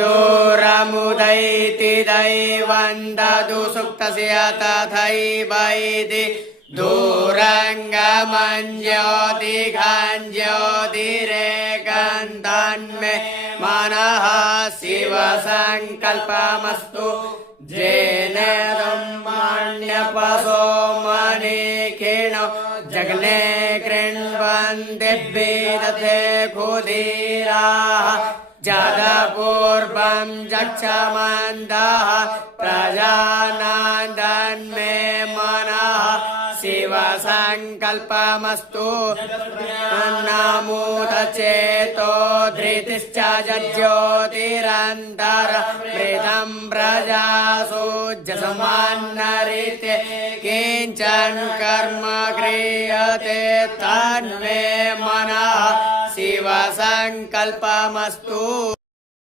दूरमुदैति दैवन्ददु सुक्तस्य तथैवैति दूरङ्गमञ्ज्योतिघञ्ज्योतिरेकन्तन्मे मनः शिवसङ्कल्पमस्तु जेन ब्रह्मण्यपसो मणिखिणो जग्ने कृण्वन्ति विदते खुदीराः जगपूर्वं जक्षमन्दः प्रजानान्दन्मे मनः शिवसङ्कल्पमस्तु नमोत चेतो धृतिश्च ज्योतिरन्तर मृतं प्रजासु जसमान्नरिते किञ्चन कर्म क्रियते तन्मे मनः शिवसङ्कल्पमस्तु।